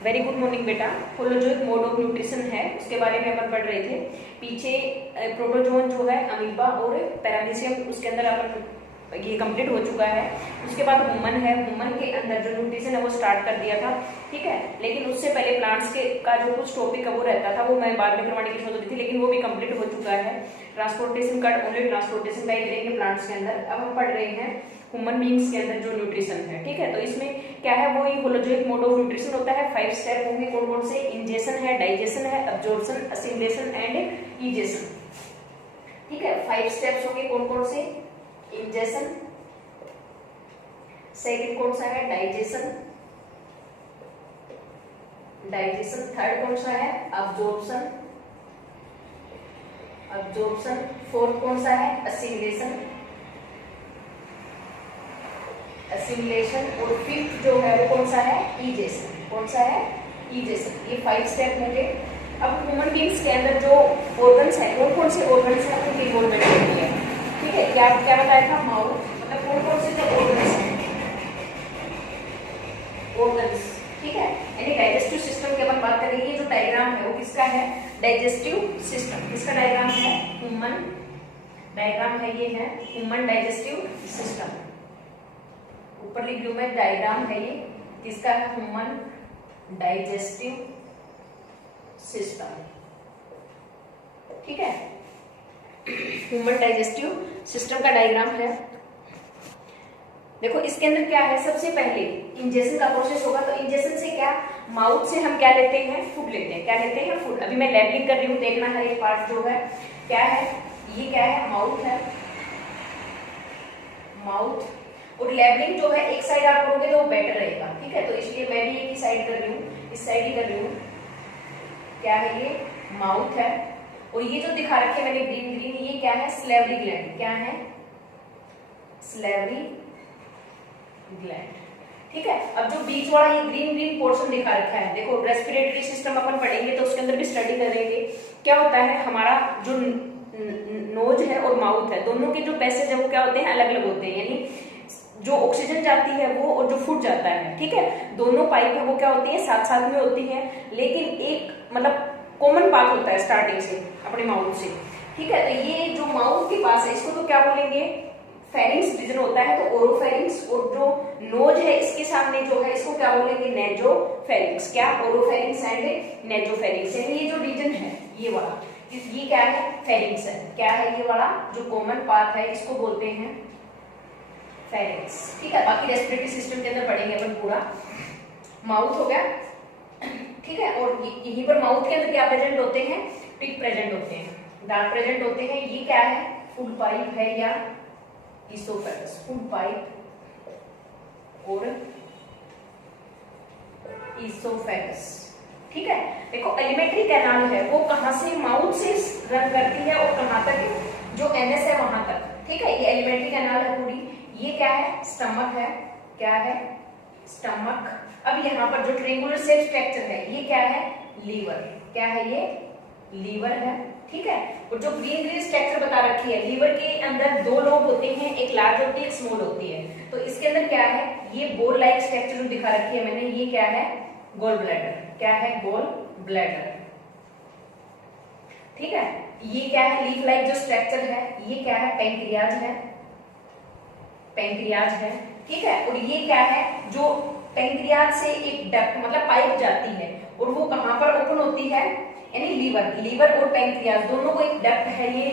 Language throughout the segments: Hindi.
वेरी गुड मॉर्निंग बेटा। होलोजोइक मोड ऑफ न्यूट्रिशन है, उसके बारे में अपन पढ़ रहे थे। पीछे प्रोटोजोन जो है अमीबा और पैरामीशियम, उसके अंदर अपन ये कंप्लीट हो चुका है। उसके बाद ह्यूमन है, ह्यूमन के अंदर जो न्यूट्रिशन है वो स्टार्ट कर दिया था, ठीक है। लेकिन उससे पहले प्लांट्स के का जो कुछ टॉपिक है वो रहता था, वो मैं बाद में करवाने की सोच रही थी, लेकिन वो भी कंप्लीट हो चुका है। ट्रांसपोर्टेशन का ओनली ट्रांसपोर्टेशन का ही करेंगे प्लांट्स के अंदर। अब हम पढ़ रहे हैं ह्यूमन बींग्स के अंदर जो न्यूट्रिशन है, ठीक है। तो इसमें क्या है, वो ही होलोजोइक मोड ऑफ न्यूट्रिशन होता है। 5 स्टेप होंगे, कौन कौन से? इंजेशन है, डाइजेशन है, अब्जॉर्प्शन, असिमिलेशन एंड इजेशन, ठीक है। 5 स्टेप्स होंगे, कौन कौन से? इंजेशन, सेकंड कौन सा है? डाइजेशन, थर्ड कौन सा है? अब्जॉर्प्शन, फोर्थ कौन सा है? असिमिलेशन, और फिफ्थ जो है वो कौन सा है? इजेशन। कौन सा है? इजेशन। ये 5 स्टेप होंगे। अब ह्यूमन बींग्स के अंदर जो ऑर्गन्स है, कौन से ऑर्गन्स है उनकी इन्वॉल्वमेंट होती है, ठीक है। क्या बताया था? माउथ, मतलब कौन से जो ऑर्गन्स हैं, ऑर्गन्स, ठीक है। यानी डाइजेस्टिव सिस्टम की अपन बात करेंगे। ये जो डायग्राम है वो किसका है? Digestive system. किसका डायग्राम है? ह्यूमन डायग्राम है, ये है ह्यूमन डाइजेस्टिव सिस्टम। ऊपर लिख लूं मैं, डायग्राम है ये किसका है? ह्यूमन डाइजेस्टिव सिस्टम, ठीक है। ह्यूमन डाइजेस्टिव सिस्टम का डायग्राम है। देखो इसके अंदर क्या है, सबसे पहले इंजेशन का प्रोसेस होगा। तो इंजेशन से क्या, माउथ से हम क्या लेते हैं? फूड लेते हैं। क्या लेते हैं? फूड। अभी मैं लेबलिंग कर रही हूँ, देखना है ये पार्ट जो है क्या है। ये क्या है? माउथ है, माउथ। और लेबलिंग जो है एक साइड आप करोगे तो वो बेटर रहेगा, ठीक है। तो इसलिए मैं भी एक ही साइड कर रही हूँ, इस साइड ही कर रही हूँ। क्या है ये? माउथ है। और ये जो दिखा रखे मैंने ग्रीन ग्रीन, ये क्या है? Salivary gland. क्या है? स्लेवरी ग्लैंड, ठीक है। अब जो बीच वाला ये ग्रीन ग्रीन पोर्शन दिखा रखा है, देखो रेस्पिरेटरी सिस्टम अपन पढ़ेंगे तो उसके अंदर भी स्टडी करेंगे। क्या होता है, हमारा जो नोज है और माउथ है, दोनों के जो पैसेज है वो क्या होते हैं? अलग अलग होते हैं। यानी जो ऑक्सीजन जाती है वो और जो फूड जाता है, ठीक है, दोनों पाइप है वो क्या होती है? साथ साथ में होती है। लेकिन एक मतलब कॉमन पाथ होता है स्टार्टिंग से अपने माउथ से, ठीक है। तो ये जो माउथ के पास है इसको तो क्या बोलेंगे? फेरिंक्स रीजन होता है, तो ओरोफेरिंक्स। और जो नोज है इसके सामने जो है इसको क्या बोलेंगे? नेजोफेरिंक्स। क्या? ओरोफेरिंक्स एंड नेजोफेरिंक्स। यानी ये जो रीजन है ये वाला, ये क्या है? फेरिंक्स है। क्या है ये वाला जो कॉमन पाथ है, इसको बोलते हैं फेरिंक्स, ठीक है। बाकी रेस्पिरेटरी सिस्टम के अंदर पढ़ेंगे अपन पूरा। माउथ हो गया, ठीक है। और यहीं पर माउथ के अंदर क्या प्रेजेंट होते हैं? टिक प्रेजेंट होते हैं, दांत प्रेजेंट होते हैं। ये क्या है? फूड पाइप है या इसोफेगस। फूड पाइप और इसोफेगस, ठीक है। देखो एलिमेंट्री कैनाल है वो कहां से? माउथ से रन करती है और कहां तक? जो एनएस है वहां तक, ठीक है। ये एलिमेंट्री कैनाल है पूरी। ये क्या है? स्टमक है। क्या है? स्टमक। अब यहाँ पर जो ट्रायंगुलर शेप स्ट्रक्चर है ये क्या है? लीवर। क्या है ये? लीवर है, ठीक है। और जो ग्रीन ग्रीन स्ट्रक्चर बता रखी है, लीवर के अंदर 2 लोब होते हैं, एक लार्ज होती है, एक स्मॉल होती है। तो इसके अंदर क्या है? ये बोल लाइक स्ट्रक्चर जो दिखा रखी है मैंने, ये क्या है? Gall bladder. क्या है? गोल ब्लैडर, ठीक है। ये क्या है? लीफ लाइक जो स्ट्रक्चर है, ये क्या है? पैंक्रियाज है, पैंक्रियाज है, ठीक है। और ये क्या है? जो पैंक्रियाज से एक डक्ट मतलब पाइप जाती है और वो कहां पर ओपन होती है? यानी लीवर और पैंक्रियाज दोनों को एक डक्ट है, ये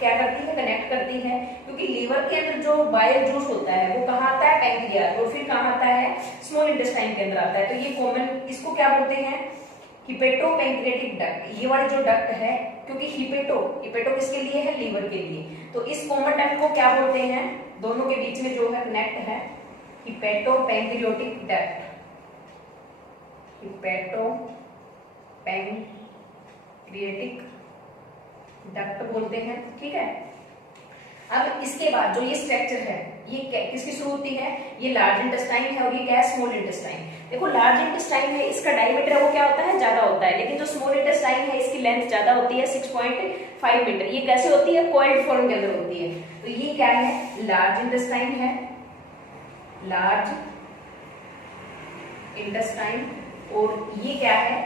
क्या करती है? कनेक्ट करती है। क्योंकि लीवर के अंदर जो बाइल जूस होता है वो कहाँ आता है? पैंक्रियाज। और फिर कहाँ आता है? स्मॉल इंटेस्टाइन के अंदर आता है। तो ये कॉमन, इसको क्या बोलते हैं? Hepato pancreatic duct. ये वाली जो डक्ट है, क्योंकि हिपेटो किसके लिए है? लीवर के लिए। तो इस कॉमन डक्ट को क्या बोलते हैं? दोनों के बीच में जो है कनेक्ट है, hepato pancreatic duct. Hepato pancreatic duct बोलते हैं, ठीक है। अब इसके बाद जो ये स्ट्रक्चर है ये किसकी शुरू होती है? ये लार्ज इंटेस्टाइन है और ये क्या है? Small intestine. देखो लार्ज इंटेस्टाइन है, इसका डायमीटर है वो क्या होता है? ज्यादा होता है। लेकिन जो स्मॉल इंटेस्टाइन है इसकी लेंथ ज्यादा होती है, 6.5 मीटर। ये कैसे होती है? कॉइल्ड फॉर्म के अंदर होती है। तो ये क्या है? लार्ज इंटेस्टाइन है, लार्ज इंटेस्टाइन, और ये क्या है,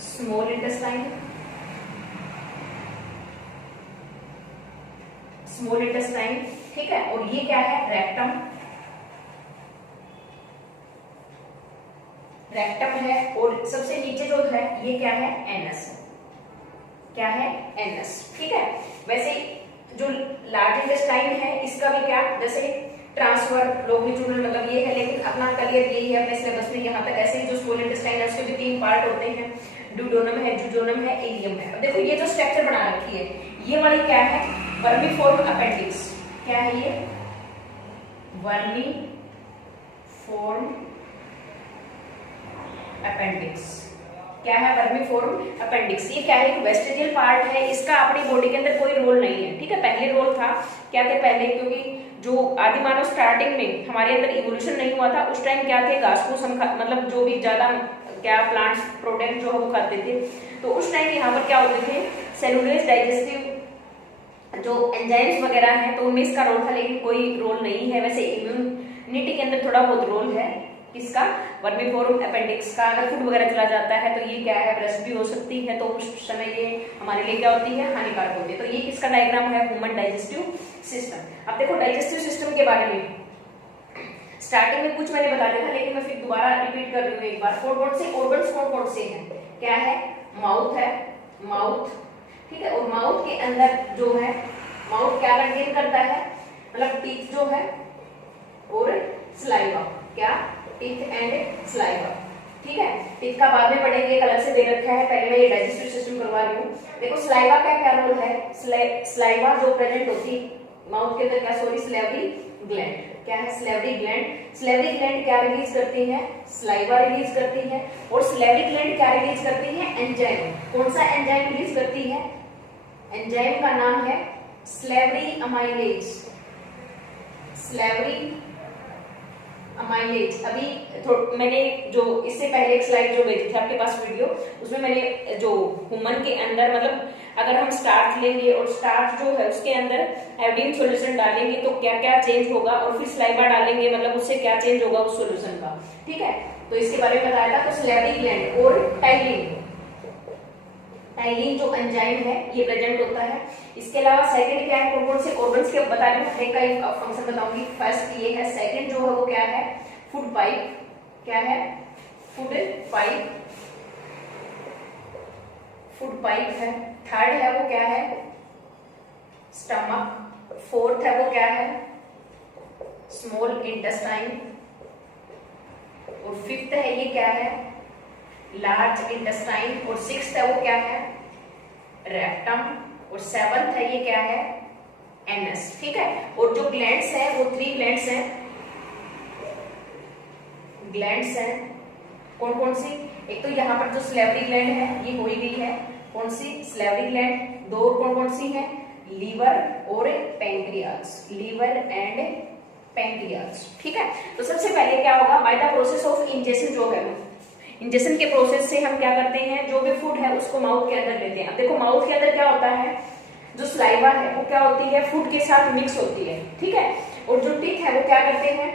स्मॉल इंटेस्टाइन, स्मॉल इंटेस्टाइन, ठीक है। और ये क्या है, रेक्टम, रेक्टम है। और सबसे नीचे जो है ये क्या है, एनस, क्या है, एनस, ठीक है। वैसे जो लार्ज इंटेस्टाइन है इसका भी क्या, जैसे ट्रांसफर, लॉन्गिट्यूडनल, मतलब ये है, लेकिन अपना क्लियर यही है अपने सिलेबस में यहाँ तक। ऐसे ही जो स्मॉल इंटेस्टाइन है उसके भी 3 पार्ट होते हैं, ड्यूडेनम है, जुजोनम है, इलियम है। देखो ये जो स्ट्रक्चर बना रखी है, ये वाली क्या है, वर्मीफॉर्म अपेंडिक्स, क्या है ये, वर्मीफॉर्म अपेंडिक्स, क्या है, वर्मीफॉर्म अपेंडिक्स। ये क्या है, वेस्टिजियल पार्ट है, इसका अपनी बॉडी के अंदर कोई रोल नहीं है, ठीक है। पहले रोल था, क्या थे पहले, क्योंकि जो आदि मानव स्टार्टिंग में हमारे अंदर इवोल्यूशन नहीं हुआ था, उस टाइम क्या थे, घास फूस हम मतलब जो भी ज्यादा क्या प्लांट्स प्रोडक्ट जो है वो खाते थे, तो उस टाइम यहाँ पर क्या होते थे, सेलुलोज डाइजेस्टिव जो एंजाइम्स वगैरह हैं, तो उनमें इसका रोल था, लेकिन कोई रोल नहीं है। वैसे इम्यूनिटी के अंदर थोड़ा बहुत रोल है किसका, वर्मीफॉर्म अपेंडिक्स का। अगर फूड वगैरह चला जाता है तो ये क्या है, ब्रेस्ट भी हो सकती है, तो उस समय ये हमारे लिए क्या होती है, हानिकारक होती है। तो ये किसका डायग्राम है, ह्यूमन डाइजेस्टिव सिस्टम। अब देखो डाइजेस्टिव सिस्टम के बारे में स्टार्टिंग में कुछ मैंने बता दिया था, लेकिन मैं फिर दोबारा रिपीट कर रही हूँ एक बार। कौन से ऑर्गन्स कौन से हैं, क्या है, माउथ है, माउथ, ठीक है। और माउथ के अंदर जो है, माउथ क्या कंटेन करता है, मतलब टीथ जो है और स्लाइवा, क्या, टीथ एंड स्लाइवा, ठीक है। टीथ का बाद में पढ़ेंगे, एक अलग से दे रखा है, पहले मैं ये डाइजेस्टिव सिस्टम करवा रही हूँ। देखो स्लाइवा का क्या रोल है, स्लाइवा जो प्रेजेंट होती माउथ के अंदर, क्या, सॉरी, स्लेवरी ग्लैंड, क्या है, स्लेवरी ग्लैंड। स्लेवरी ग्लैंड क्या रिलीज करती है, स्लाइवा रिलीज करती है। और स्लेवरी ग्लैंड क्या रिलीज करती है, एंजाइम। कौन सा एंजाइम रिलीज करती है, एंजाइम का नाम है स्लेवरी अमाइलेज, स्लेवरी अमाइलेज। अभी मैंने जो इससे पहले एक स्लाइड जो भेजी थी आपके पास वीडियो, उसमें मैंने जो ह्यूमन के अंदर, मतलब अगर हम स्टार्च लेंगे और स्टार्च जो है उसके अंदर आयोडीन सॉल्यूशन डालेंगे तो क्या क्या चेंज होगा, और फिर स्लाइवा डालेंगे मतलब उससे क्या चेंज होगा उस सॉल्यूशन का, ठीक है। तो इसके बारे में बताया था। तो स्लेवरी ग्लैंड और टाइलिन, टाइलिन जो एंजाइम है ये प्रेजेंट होता है। इसके अलावा सेकंड क्या है, कौन से ऑर्गन्स के बता रही हूँ, हर एक का फंक्शन बताऊंगी। फर्स्ट ये है, सेकंड जो है वो क्या है, फूड पाइप, क्या है, फूड पाइप, फूड पाइप है। थर्ड है वो क्या है, स्टमक। फोर्थ है वो क्या है, स्मॉल इंटेस्टाइन। और फिफ्थ है ये क्या है, लार्ज इंटेस्टाइन। और सिक्स्थ है वो क्या है, रेक्टम। और सेवंथ है ये क्या है, एनस, ठीक है। और जो ग्लैंड्स है वो 3 ग्लैंड्स हैं, ग्लैंड्स हैं कौन सी, एक तो यहाँ पर जो स्लेवरी ग्लैंड है ये हो ही गई है, कौन सी, स्लेवरी ग्लैंड। 2 और कौन सी है, लीवर और पैंक्रियाज, लीवर एंड पैंक्रियाज, ठीक है। तो सबसे पहले क्या होगा, by the process of ingestion जो है, इंजेशन के प्रोसेस से हम क्या करते हैं, जो भी फूड है उसको माउथ के अंदर लेते हैं। अब देखो माउथ के अंदर क्या होता है, जो स्लाइवा है वो क्या होती है, फूड के साथ मिक्स होती है, ठीक है। और जो टीथ है वो क्या करते हैं,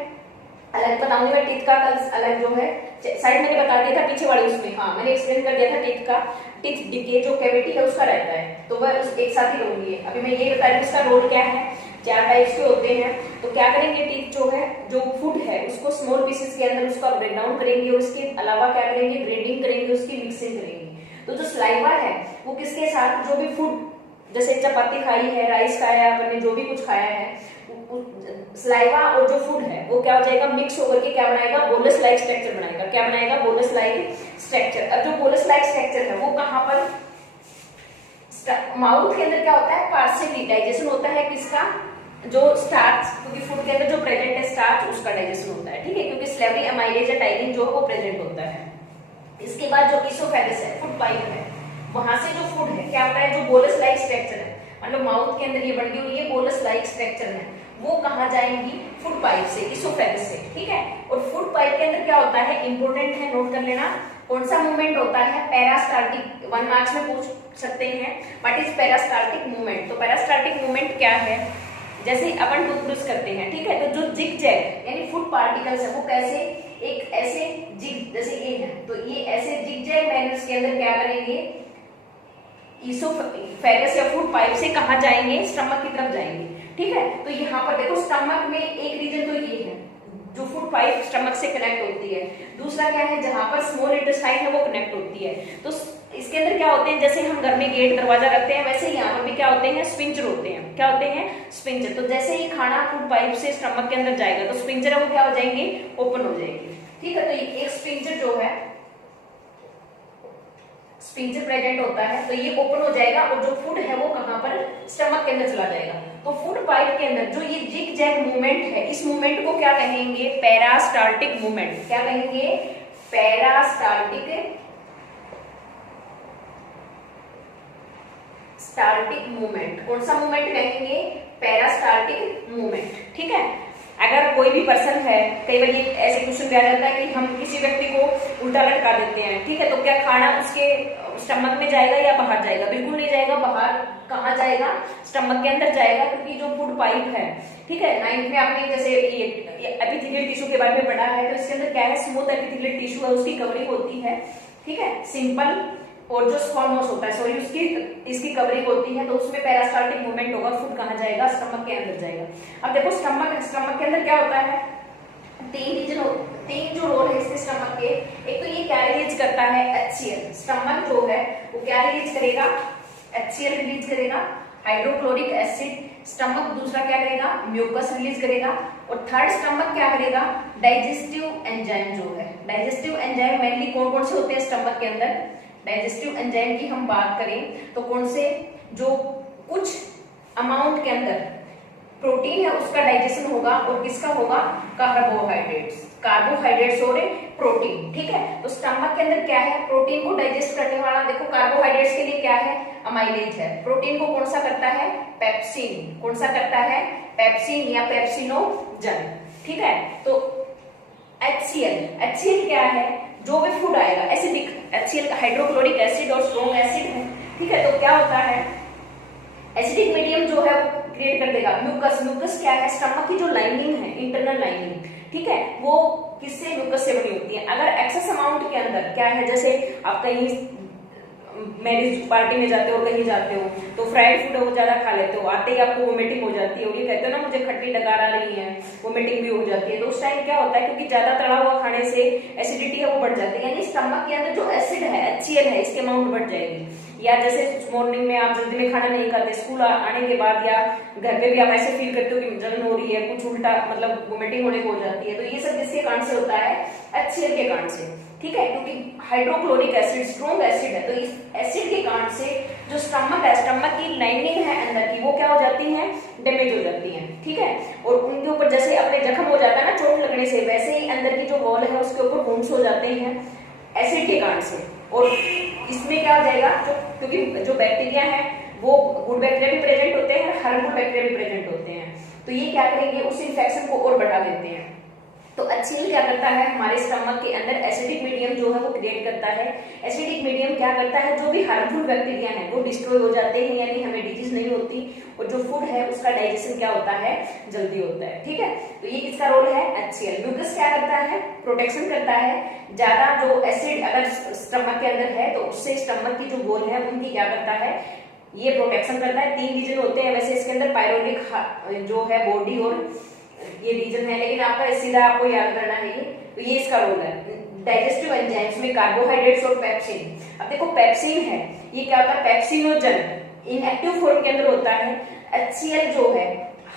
अलग बताऊंगी मैं टीथ का कल अलग जो है, साइड मैंने बता दिया था पीछे वाली उसमें, हाँ मैंने एक्सप्लेन कर दिया था टीथ का। टीथ डिके जो कैविटी है उसका रहता है, तो वह एक साथ ही लूंगी। अभी मैं ये बता रही हूँ इसका रोल क्या है, 4 टाइप्स के होते हैं। तो क्या करेंगे, टीथ जो है, जो फूड है उसको स्मॉल पीसेस के अंदर उसका ब्रेक डाउन करेंगे, और उसके अलावा क्या करेंगे, ग्रेडिंग करेंगे, उसकी मिक्सिंग करेंगे। तो जो स्लाइवा है वो किसके साथ, जो भी फूड जैसे चपाती खाई है, राइस खाया है आपने, जो भी कुछ खाया है, स्लाइवा और जो फूड है वो क्या हो जाएगा, मिक्स होकर के क्या बनाएगा, बोलस लाइक स्ट्रक्चर बनाएगा। क्या बनाएगा, बोलस लाइक स्ट्रक्चर। अब जो बोलस लाइक स्ट्रक्चर है वो कहां पर, माउथ के अंदर क्या होता है, पार्शियली डाइजेशन होता है किसका, जो स्टार्च, क्योंकि फूड के अंदर जो प्रेजेंट है स्टार्च उसका डाइजेशन होता है, ठीक है, क्योंकि स्लेवरी अमाइलेज या टाइलिन जो है वो प्रेजेंट होता है। इसके बाद जो इसोफेगस है, फूड पाइप है, वहां से जो फूड है क्या होता है, जो बोलस लाइक स्ट्रक्चर है, मतलब माउथ के अंदर ये बन गई और ये बोलस लाइक स्ट्रक्चर है, वो कहाँ जाएंगी, फूड पाइप से, इसोफेगस से, ठीक है। और फूड पाइप के अंदर क्या होता है, इंपोर्टेंट है, नोट कर लेना, कौन सा मूवमेंट होता है, पेरास्टाल्टिक। 1 मार्क्स में पूछ सकते हैं, व्हाट इज पेरास्टाल्टिक मूवमेंट। तो पेरास्टाल्टिक मूवमेंट क्या है, जैसे अपन टूथब्रश करते हैं, ठीक है, तो जो जिग-जैग यानी फूड पार्टिकल्स है वो कैसे, एक ऐसे जिग, जैसे ये है तो ये ऐसे इसके अंदर क्या करेंगे, ईसोफेगस या फूड पाइप से कहाँ जाएंगे, स्टमक की तरफ जाएंगे। ठीक है, तो यहाँ पर देखो स्टमक में एक रीजन तो ये है जो फूड पाइप स्टमक से कनेक्ट होती है, दूसरा क्या है जहां पर स्मॉल इंटेस्टाइन है वो कनेक्ट होती है। तो इसके अंदर क्या होते हैं, जैसे हम घर में गेट दरवाजा रखते हैं वैसे ही यहाँ पर भी क्या होते हैं, स्पिंजर होते हैं। क्या होते हैं, स्पिंजर। तो जैसे ही खाना फूड पाइप से स्टमक के अंदर जाएगा तो स्पिंजर है वो क्या हो जाएंगे, ओपन हो जाएंगे। ठीक है, तो एक स्पिंजर जो है, स्पिंजर प्रेजेंट होता है तो ये ओपन हो जाएगा और जो फूड है वो कहां पर, स्टमक के अंदर चला जाएगा। तो फूड पाइप के अंदर जो ये जिग जैग मूवमेंट है, इस मूवमेंट को क्या कहेंगे, पेरास्टाल्टिक मूवमेंट। क्या कहेंगे, पेरास्टाल्टिक मूवमेंट। कौन सा मूवमेंट कहेंगे, पेरास्टाल्टिक मूवमेंट। ठीक है, अगर कोई भी पर्सन है, कई बार ये ऐसे क्वेश्चन दिया जाता है कि हम किसी व्यक्ति को उल्टा लटका देते हैं, ठीक है, तो क्या खाना उसके स्टमक में जाएगा या बाहर जाएगा, बिल्कुल नहीं जाएगा, बाहर कहाँ जाएगा, स्टमक के अंदर जाएगा, क्योंकि जो फूड पाइप है, ठीक है, 9th में आपने जैसे ये एपिथेलियल टिश्यू के बारे में पढ़ा है, तो इसके अंदर क्या है, स्मूथ एपिथेलियल टिश्यू है, उसकी कवरिंग होती है। ठीक है, सिंपल और जो स्क्वामोस होता है, सॉरी, उसकी इसकी कवरिंग होती है, तो उसमें पेरास्टाल्टिक मूवमेंट होगा, फूड कहाँ जाएगा, स्टमक के अंदर जाएगा। अब देखो स्टमक के अंदर क्या होता है, तीन जो रोल है इसके स्टमक के, एक तो ये क्या रिलीज करता है, HCl। स्टमक जो है वो क्या रिलीज करेगा, HCl रिलीज करेगा, हाइड्रोक्लोरिक एसिड। स्टमक दूसरा क्या करेगा, म्यूकस रिलीज करेगा। और थर्ड स्टमक क्या करेगा, डाइजेस्टिव एंजाइम जो है, डाइजेस्टिव एंजाइम मेनली कौन कौन से होते हैं स्टमक के अंदर, डाइजेस्टिव एंजाइम की हम बात करें तो कौन से, जो कुछ अमाउंट के अंदर प्रोटीन है उसका डाइजेशन होगा, और किसका होगा, कार्बोहाइड्रेट्स और प्रोटीन। ठीक है, तो स्टमक के अंदर क्या है, प्रोटीन को डाइजेस्ट करने वाला, देखो कार्बोहाइड्रेट्स के लिए क्या है, अमाइलेज है, प्रोटीन को कौन सा करता है, पेप्सिन। कौन सा करता है, पेप्सिन या पेप्सिनोजन। ठीक है, तो HCl क्या है, जो भी फूड आएगा, एसिडिक, HCl हाइड्रोक्लोरिक एसिड और स्ट्रॉन्ग एसिड है। ठीक है, तो क्या होता है, एसिडिक मीडियम जो है क्रिएट कर देगा। म्यूकस क्या है, स्टमक की जो लाइनिंग है, इंटरनल लाइनिंग, ठीक है, वो किससे, म्यूकस से बनी होती है। अगर एक्सेस अमाउंट के अंदर क्या है, जैसे आप कहीं मैरिज पार्टी में जाते हो, कहीं जाते हो तो फ्राइड फूड है वो ज्यादा खा लेते हो, आते ही आपको वोमिटिंग हो जाती है, और ये कहते हो ना मुझे खट्टी डकार आ रही है, वोमिटिंग भी हो जाती है, तो उस टाइम क्या होता है, क्योंकि ज्यादा तला हुआ खाने से एसिडिटी है वो बढ़ जाती है, यानी स्टमक के अंदर जो एसिड है, HCl है, इसकी अमाउंट बढ़ जाएगी। या जैसे मॉर्निंग में आप जल्दी में खाना नहीं खाते, स्कूल आने के बाद या घर पे भी आप ऐसे फील करते हो कि जलन हो रही है, कुछ उल्टा मतलब वोमिटिंग होने को हो जाती है, तो ये सब किसके कारण से होता है, HCl के कारण से। ठीक है, क्योंकि हाइड्रोक्लोरिक एसिड स्ट्रॉन्ग एसिड है, तो इस एसिड के कारण से जो स्टमक है, स्टमक की लाइनिंग है अंदर की, वो क्या हो जाती है, डैमेज हो जाती है। ठीक है, और उनके ऊपर जैसे अपने जख्म हो जाता है ना चोट लगने से, वैसे ही अंदर की जो वॉल है उसके ऊपर वुंड्स हो जाते हैं एसिड के कारण से। और इसमें क्या हो जाएगा, क्योंकि जो बैक्टीरिया है वो गुड बैक्टीरिया भी प्रेजेंट होते हैं, हार्मफुल बैक्टीरिया भी प्रेजेंट होते हैं, तो ये क्या करेंगे, उस इन्फेक्शन को और बढ़ा देते हैं। तो HCl क्या करता है, हमारे स्टमक के अंदर एसिडिक मीडियम जो है वो क्रिएट करता है। एसिडिक मीडियम क्या करता है, जो भी हार्मफुल बैक्टीरिया है वो डिस्ट्रॉय हो जाते हैं, यानी हमें डिजीज नहीं होती, और जो फूड है उसका डाइजेशन क्या होता है, जल्दी होता है। ठीक है, तो ये किसका रोल है, HCl। म्यूकस क्या करता है, प्रोटेक्शन करता है, ज्यादा जो एसिड अगर स्टमक के अंदर है तो उससे स्टमक की जो वॉल है उनकी क्या करता है, ये प्रोटेक्शन करता है। 3 रीजन होते हैं वैसे इसके अंदर, पायरोनिक जो है बॉडी और ये रीजन है, लेकिन आपका सीधा आपको याद करना है ये, तो ये इसका रोल है। डाइजेस्टिव एंजाइम्स में कार्बोहाइड्रेट्स और पेप्सिन। अब देखो पेप्सिन है, ये क्या होता है, पेप्सिनोजन इनएक्टिव फॉर्म के अंदर होता है। HCl जो है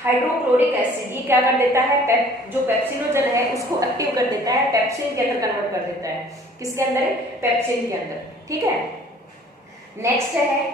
हाइड्रोक्लोरिक एसिड, ये क्या कर देता है, जो पेप्सिनोजन है उसको एक्टिव कर देता है, पेप्सिन के अंदर कन्वर्ट कर देता है। किसके अंदर, पेप्सिन के अंदर। ठीक है, नेक्स्ट है